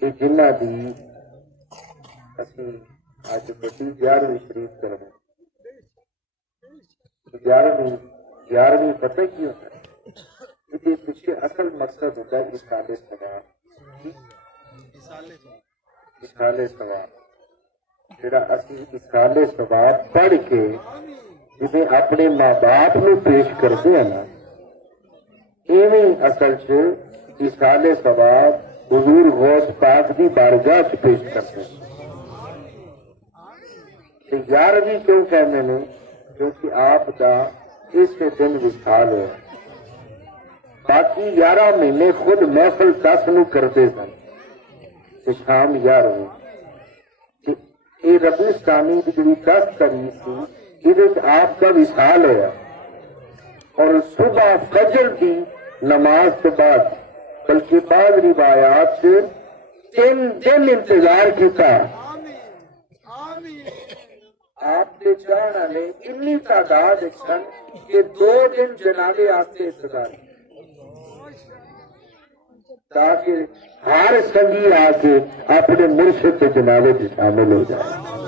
کہ جنہ دی اسی اج بڑی 11ویں شریف کرنے 11ویں پتہ کی ہوتا ہے یہ پیچھے اصل مقصد ہوتا ہے اسال ثواب اسال ثواب جڑا اسی اسال ثواب پڑھ کے جی اپنے ماں باپ نو پیش کرتے ہیں نا ایویں اصل چ اسال ثواب حضور غوث پاک دی بارگاہ چ پیش کرتے ہیں 11ویں کیوں کہنے نے کیونکہ آپ کا اس دن وصال ہے باقی 11 مہینے خود محفل 10 نو کرتے سن شام 11ویں یہ ربستانی کی جی 10 تاریخ تھی یہ آپ کا وصال ہوا اور صبح فجر کی نماز کے بعد بلکہ بعض روایات سے 3 دن انتظار کیا آپ کے چاہنے والے اتنی تعداد سن کہ 2 دن جنازے آتے انتظار تاکہ ہر سنگی آ کے اپنے مرشد کے جنازے میں شامل ہو جائے